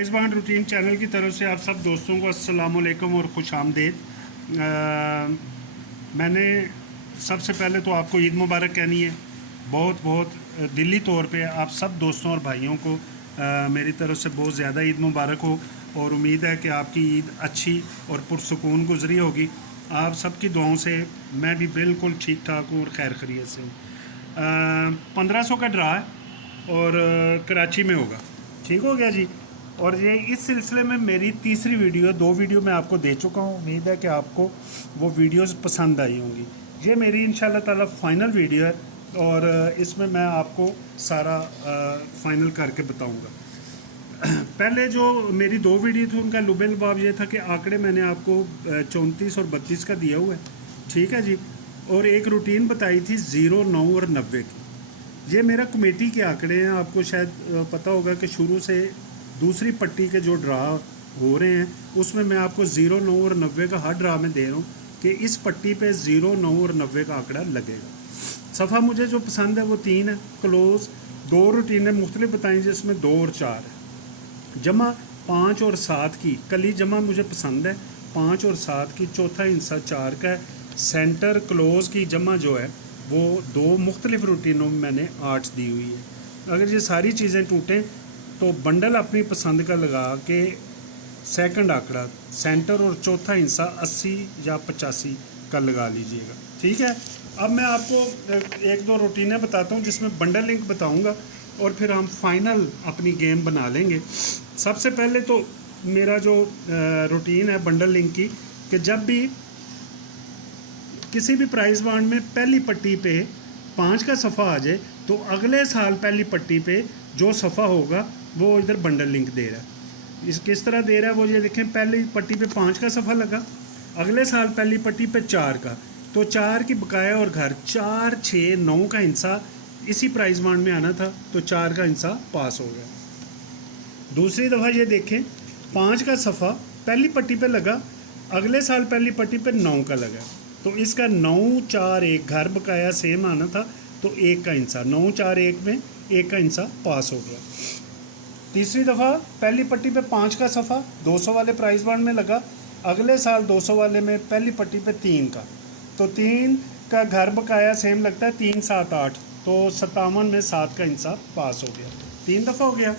Price bound routine channel की तरफ से आप सब दोस्तों को अस्सलाम वालेकुम और खुश आमदेद। मैंने सबसे पहले तो आपको ईद मुबारक कहनी है। बहुत बहुत दिली तौर पे आप सब दोस्तों और भाइयों को मेरी तरफ से बहुत ज़्यादा ईद मुबारक हो और उम्मीद है कि आपकी ईद अच्छी और पुरसुकून गुजरी होगी। आप सबकी दुआओं से मैं भी बिल्कुल ठीक ठाक हूँ और खैर खैरियत से हूँ। 1500 का ड्रा है और कराची में होगा। ठीक हो गया जी। और ये इस सिलसिले में मेरी तीसरी वीडियो, 2 वीडियो मैं आपको दे चुका हूँ। उम्मीद है कि आपको वो वीडियोस पसंद आई होंगी। ये मेरी इंशाल्लाह ताला फाइनल वीडियो है और इसमें मैं आपको सारा फाइनल करके बताऊँगा। पहले जो मेरी 2 वीडियो थी उनका लुबे लबाब ये था कि आंकड़े मैंने आपको 34 और 32 का दिया हुआ है। ठीक है जी। और एक रूटीन बताई थी 0, 9 और 90 की। ये मेरा कमेटी के आंकड़े हैं। आपको शायद पता होगा कि शुरू से दूसरी पट्टी के जो ड्रा हो रहे हैं उसमें मैं आपको 0, 9 और 90 का हर ड्रा में दे रहा हूँ कि इस पट्टी पे 0, 9 और 90 का आंकड़ा लगेगा। सफ़ा मुझे जो पसंद है वो 3 है। क्लोज 2 रूटीनें मुख्तलिफ बताई जिसमें 2 और 4 है। जमा 5 और 7 की कली जमा मुझे पसंद है। 5 और 7 की चौथा हिस्सा 4 का है। सेंटर क्लोज की जमा जो है वो 2 मुख्तलिफ रूटीनों में मैंने 8 दी हुई है। अगर ये सारी चीज़ें टूटें तो बंडल अपनी पसंद का लगा के सेकंड आंकड़ा सेंटर और चौथा हिस्सा 80 या 85 का लगा लीजिएगा। ठीक है। अब मैं आपको 1-2 रूटीनें बताता हूँ जिसमें बंडल लिंक बताऊँगा और फिर हम फाइनल अपनी गेम बना लेंगे। सबसे पहले तो मेरा जो रूटीन है बंडल लिंक की कि जब भी किसी भी प्राइस बाउंड में पहली पट्टी पे 5 का सफ़ा आ जाए तो अगले साल पहली पट्टी पे जो सफ़ा होगा वो इधर बंडल लिंक दे रहा है। इस किस तरह दे रहा है वो ये देखें। पहली पट्टी पे 5 का सफ़ा लगा, अगले साल पहली पट्टी पे 4 का, तो 4 की बकाया और घर 4, 6, 9 का हिस्सा इसी प्राइस बाउंड में आना था तो 4 का हिस्सा पास हो गया। दूसरी दफ़ा ये देखें 5 का सफ़ा पहली पट्टी पे लगा, अगले साल पहली पट्टी पे 9 का लगा तो इसका 9, 4, 1 घर बकाया सेम आना था तो 1 का हिस्सा 9, 4, 1 में 1 का हिस्सा पास हो गया। तीसरी दफ़ा पहली पट्टी पे 5 का सफ़ा 200 वाले प्राइस बाउंड में लगा, अगले साल 200 वाले में पहली पट्टी पे 3 का, तो 3 का घर बकाया सेम लगता है 3, 7, 8 तो 57 में 7 का हिस्सा पास हो गया। 3 दफ़ा हो गया।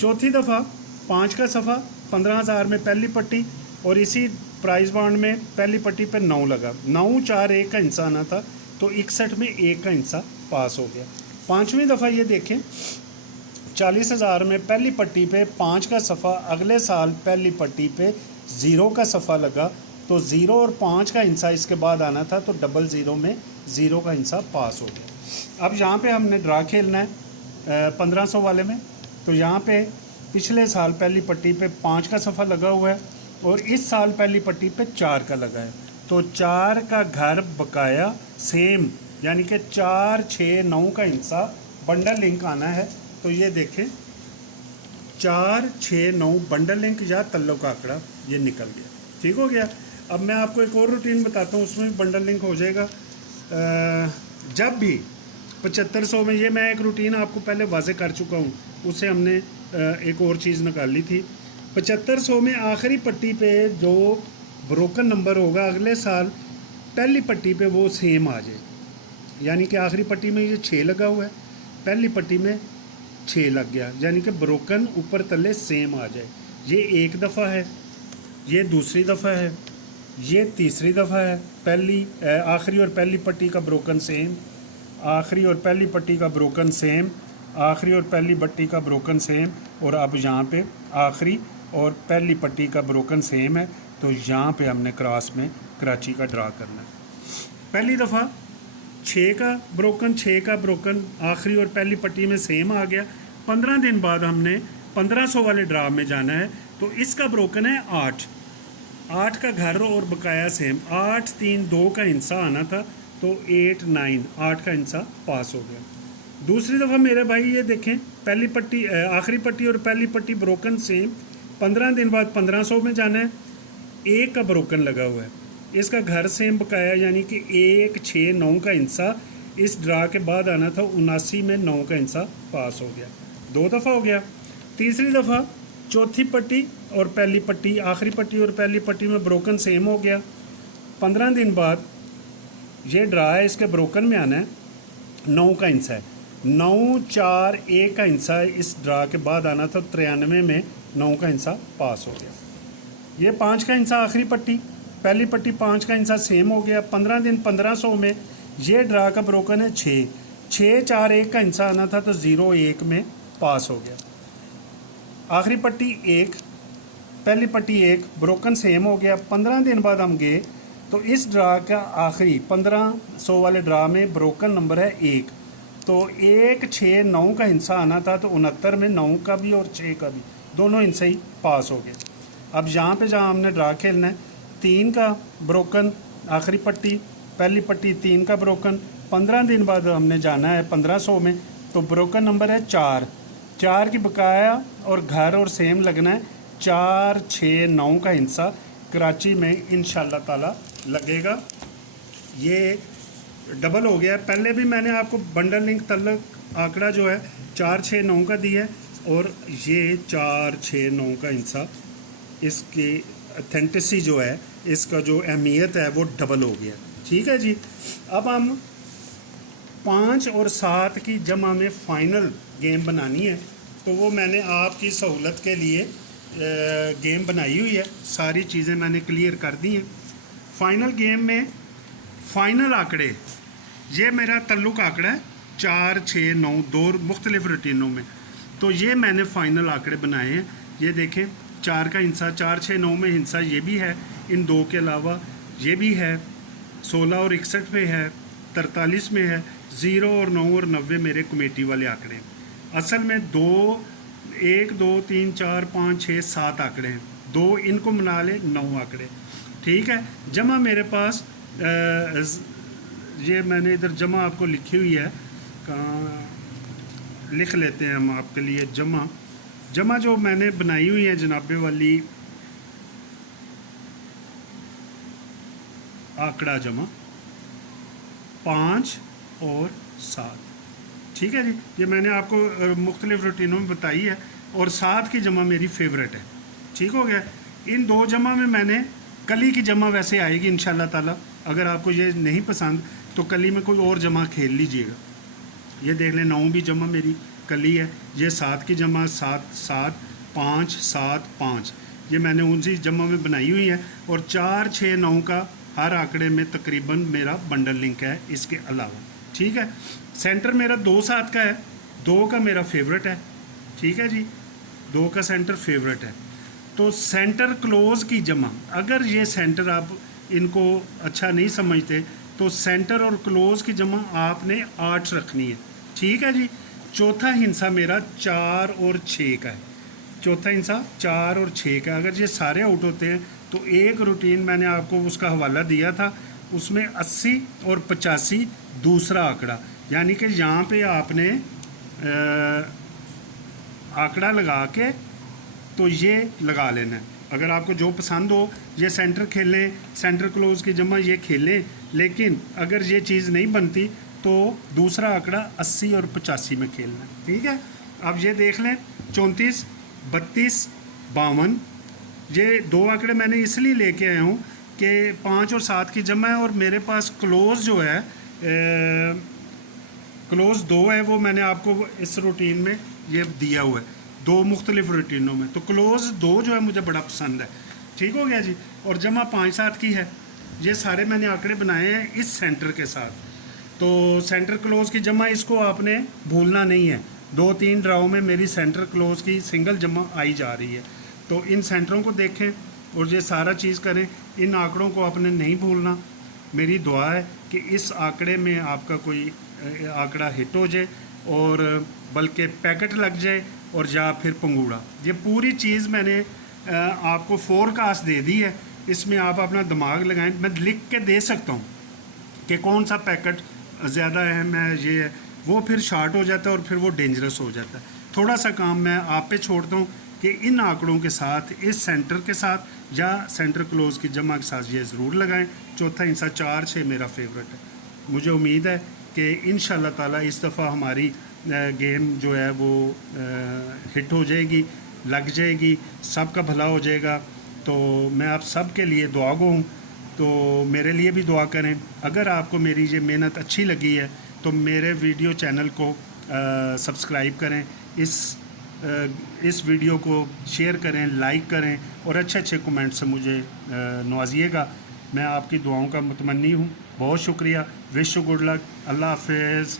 चौथी दफ़ा 5 का सफ़ा 15,000 में पहली पट्टी और इसी प्राइस बाउंड में पहली पट्टी पे 9 लगा, 9, 4, 1 का हिस्सा आना था तो 61 में 1 का हिस्सा पास हो गया। 5वीं दफ़ा ये देखें 40,000 में पहली पट्टी पे 5 का सफ़ा, अगले साल पहली पट्टी पे 0 का सफ़ा लगा तो 0 और 5 का हिस्सा इसके बाद आना था तो 00 में 0 का हिस्सा पास हो गया। अब यहाँ पे हमने ड्रा खेलना है 1500 वाले में। तो यहाँ पे पिछले साल पहली पट्टी पे 5 का सफ़ा लगा हुआ है और इस साल पहली पट्टी पे 4 का लगा है तो 4 का घर बकाया सेम यानी कि 4, 6, 9 का हिस्सा बंडल लिंक आना है। तो ये देखें 4, 6, 9 बंडल लिंक या तल्लों का आंकड़ा ये निकल गया। ठीक हो गया। अब मैं आपको एक और रूटीन बताता हूँ उसमें भी बंडल लिंक हो जाएगा। जब भी 7500 में, ये मैं एक रूटीन आपको पहले वाजे कर चुका हूँ, उससे हमने एक और चीज़ निकाली थी। 7500 में आखिरी पट्टी पे जो ब्रोकन नंबर होगा अगले साल पहली पट्टी पे वो सेम आ जाए, यानी कि आखिरी पट्टी में ये 6 लगा हुआ है, पहली पट्टी में 6 लग गया, यानी कि ब्रोकन ऊपर तले सेम आ जाए। ये एक दफ़ा है, ये दूसरी दफ़ा है, ये तीसरी दफ़ा है। पहली आखिरी और पहली पट्टी का ब्रोकन सेम, आखिरी और पहली पट्टी का ब्रोकन सेम, आखिरी और पहली पट्टी का ब्रोकन सेम और अब यहाँ पे आखिरी और पहली पट्टी का ब्रोकन सेम है तो यहाँ पे हमने क्रॉस में कराची का ड्रा करना है। पहली दफ़ा 6 का ब्रोकन आखिरी और पहली पट्टी में सेम आ गया। 15 दिन बाद हमने 1500 वाले ड्रा में जाना है तो इसका ब्रोकन है 8 का घर और बकाया सेम, 8, 3, 2 का हिस्सा आना था तो 8, 9 8 का हिस्सा पास हो गया। दूसरी दफ़ा मेरे भाई ये देखें पहली पट्टी आखिरी पट्टी और पहली पट्टी ब्रोकन सेम, 15 दिन बाद 1500 में जाना है, 1 का ब्रोकन लगा हुआ है, इसका घर सेम बकाया यानी कि 1, 6, 9 का हिस्सा इस ड्रा के बाद आना था 79 में 9 का हिस्सा पास हो गया। 2 दफ़ा हो गया। तीसरी दफ़ा चौथी पट्टी और पहली पट्टी, आखिरी पट्टी और पहली पट्टी में ब्रोकन सेम हो गया। 15 दिन बाद ये ड्रा है, इसके ब्रोकन में आना है। 9 का हिस्सा है, 9 4 1 का हिस्सा इस ड्रा के बाद आना था। 93 में 9 का हिस्सा पास हो गया। ये 5 का हिस्सा आखिरी पट्टी, पहली पट्टी 5 का हिस्सा सेम हो गया। 15 दिन 1500 में ये ड्रा का ब्रोकन है 6 6 4 1 का हिस्सा आना था, तो 0 1 में पास हो गया। आखिरी पट्टी 1, पहली पट्टी 1, ब्रोकन सेम हो गया। 15 दिन बाद हम गए तो इस ड्रा का आखिरी 1500 वाले ड्रा में ब्रोकन नंबर है 1, तो 1 6 9 का हिस्सा आना था, तो 69 में 9 का भी और 6 का भी दोनों हिस्से ही पास हो गए। अब यहाँ पे जहाँ हमने ड्रा खेलना है, 3 का ब्रोकन आखिरी पट्टी, पहली पट्टी 3 का ब्रोकन। 15 दिन बाद हमने जाना है 1500 में, तो ब्रोकन नंबर है 4 4 की बकाया और घर और सेम लगना है। 4 6 9 का हिस्सा कराची में इंशाल्लाह ताला लगेगा। ये डबल हो गया। पहले भी मैंने आपको बंडल लिंक तल्लक आंकड़ा जो है 4 6 9 का दिया है, और ये 4 6 9 का हिस्सा, इसकी अथेंटिसिटी जो है, इसका जो अहमियत है वो डबल हो गया। ठीक है जी। अब हम 5 और 7 की जमा में फ़ाइनल गेम बनानी है, तो वो मैंने आपकी सहूलत के लिए गेम बनाई हुई है। सारी चीज़ें मैंने क्लियर कर दी हैं। फ़ाइनल गेम में फ़ाइनल आंकड़े, ये मेरा तल्लुक आंकड़ा है 4 6 9 दो मुख्तलिफ रूटीनों में, तो ये मैंने फ़ाइनल आंकड़े बनाए हैं। ये देखें, 4 का हिस्सा 4 6 9 में हिस्सा ये भी है, इन दो के अलावा ये भी है, 16 और 61 में है, 43 में है, 0 और 9 और 90 मेरे कमेटी वाले आंकड़े। असल में 2 1 2 3 4 5 6 7 आंकड़े हैं, 2 इनको मिला ले 9 आंकड़े। ठीक है। जमा मेरे पास ये मैंने इधर जमा आपको लिखी हुई है, कहाँ लिख लेते हैं हम आपके लिए। जमा जो मैंने बनाई हुई है जनाबे वाली, आंकड़ा जमा 5 और 7। ठीक है जी। ये मैंने आपको मुख्तलिफ रूटीनों में बताई है, और 7 की जमा मेरी फेवरेट है। ठीक हो गया। इन दो जमा में मैंने कली की जमा वैसे आएगी इंशाल्लाह ताला। अगर आपको ये नहीं पसंद तो कली में कोई और जमा खेल लीजिएगा। ये देख लें, 9 भी जमा मेरी कली है। ये 7 की जमा 7 7 5 7 5, ये मैंने उनसी जमा में बनाई हुई है। और 4 6 9 का हर आंकड़े में तकरीबन मेरा बंडल लिंक है इसके अलावा। ठीक है। सेंटर मेरा 2 7 का है, 2 का मेरा फेवरेट है। ठीक है जी, 2 का सेंटर फेवरेट है। तो सेंटर क्लोज की जमा, अगर ये सेंटर आप इनको अच्छा नहीं समझते तो सेंटर और क्लोज की जमा आपने 8 रखनी है। ठीक है जी। चौथा हिस्सा मेरा 4 और 6 का है, चौथा हिस्सा 4 और 6 का। अगर ये सारे आउट होते हैं तो एक रूटीन मैंने आपको उसका हवाला दिया था, उसमें 80 और 85 दूसरा आंकड़ा, यानी कि यहाँ पे आपने आंकड़ा लगा के तो ये लगा लेना है। अगर आपको जो पसंद हो, ये सेंटर खेलें, सेंटर क्लोज की जमा ये खेलें, लेकिन अगर ये चीज़ नहीं बनती तो दूसरा आंकड़ा 80 और 85 में खेलना है। ठीक है। अब ये देख लें, 34 32 52, ये दो आंकड़े मैंने इसलिए लेके आया हूँ कि 5 और 7 की जमा है, और मेरे पास क्लोज जो है क्लोज 2 है, वो मैंने आपको इस रूटीन में ये दिया हुआ है, 2 मुख्तलिफ रूटीनों में। तो क्लोज 2 जो है मुझे बड़ा पसंद है। ठीक हो गया जी। और जमा 5 7 की है। ये सारे मैंने आंकड़े बनाए हैं इस सेंटर के साथ। तो सेंटर क्लोज की जमा, इसको आपने भूलना नहीं है। 2 3 ड्राओ में मेरी सेंटर क्लोज की सिंगल जमा आई जा रही है। तो इन सेंटरों को देखें और ये सारा चीज़ करें। इन आंकड़ों को आपने नहीं भूलना। मेरी दुआ है कि इस आंकड़े में आपका कोई आंकड़ा हिट हो जाए, और बल्कि पैकेट लग जाए, और या फिर पंगूड़ा। ये पूरी चीज़ मैंने आपको फोरकास्ट दे दी है। इसमें आप अपना दिमाग लगाएं। मैं लिख के दे सकता हूँ कि कौन सा पैकेट ज़्यादा अहम है, ये है, वो फिर शार्ट हो जाता है और फिर वो डेंजरस हो जाता है। थोड़ा सा काम मैं आप पे छोड़ता हूँ कि इन आंकड़ों के साथ, इस सेंटर के साथ या सेंटर क्लोज की जमा के साथ ये ज़रूर लगाएं। चौथा हिस्सा 4 6 मेरा फेवरेट है। मुझे उम्मीद है कि इंशाल्लाह ताला इस दफ़ा हमारी गेम जो है वो हिट हो जाएगी। लग जाएगी, सबका भला हो जाएगा। तो मैं आप सब के लिए दुआ गो हूँ, तो मेरे लिए भी दुआ करें। अगर आपको मेरी ये मेहनत अच्छी लगी है तो मेरे वीडियो चैनल को सब्सक्राइब करें, इस वीडियो को शेयर करें, लाइक करें और अच्छे अच्छे कमेंट से मुझे नवाजिएगा। मैं आपकी दुआओं का मुतमन्नी हूँ। बहुत शुक्रिया। Wish you good luck. अल्लाह हाफिज़।